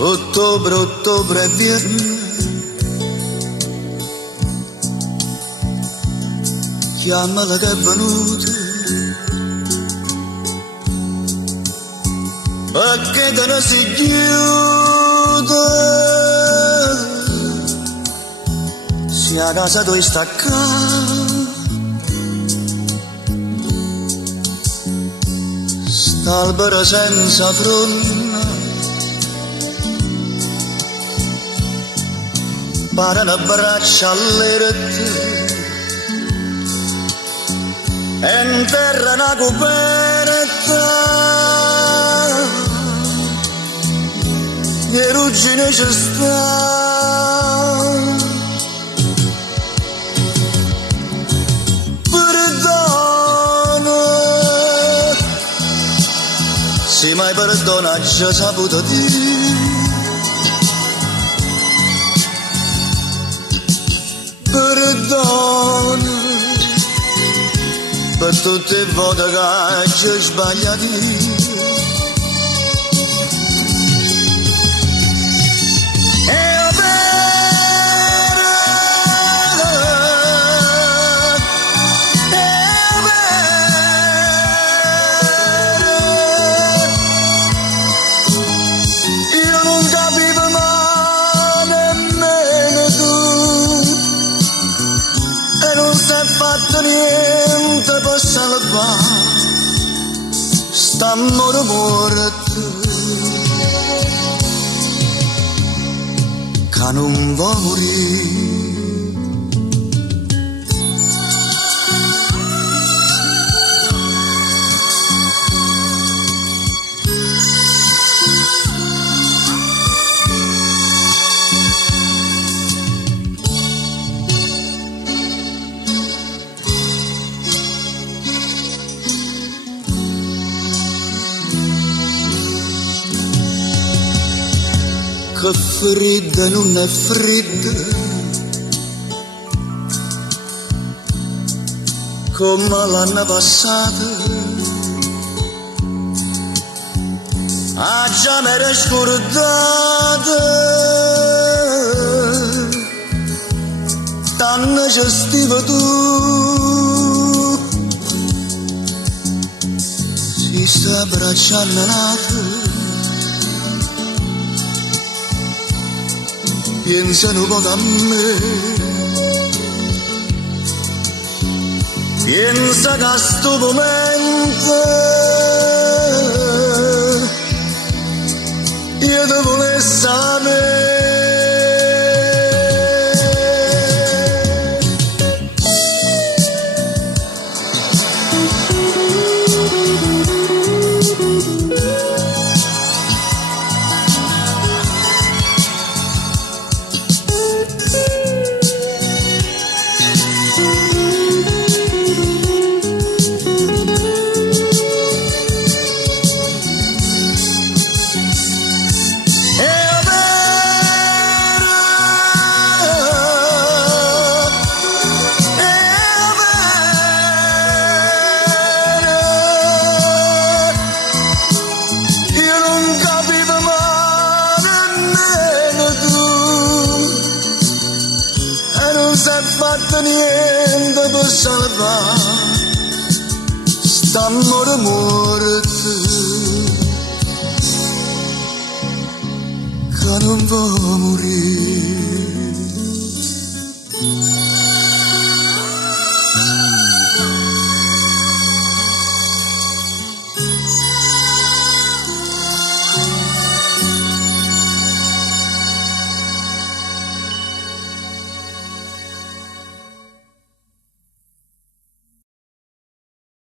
Ottobre, ottobre e viene, chiamala che è venuta, perché che non si chiude, sia a casa dove sta qua. Albero senza fronna, pare una braccia all'erette, e in terra una coperta, e ruggine ci sta. Se mai perdona già saputo dire, perdona per tutte le volte che ci ho sbagliato. Niente per salvare st'amore morto che non va a morire. Che fredda non è fredda, come l'anno passato, già mi era scordata, tanto ci stiva tu, si sta abbracciando l'altro. Piensa un po' a me, piensa che a sto momento io ti volessi a me. Niente per salvare st'amore morto che non va a morire.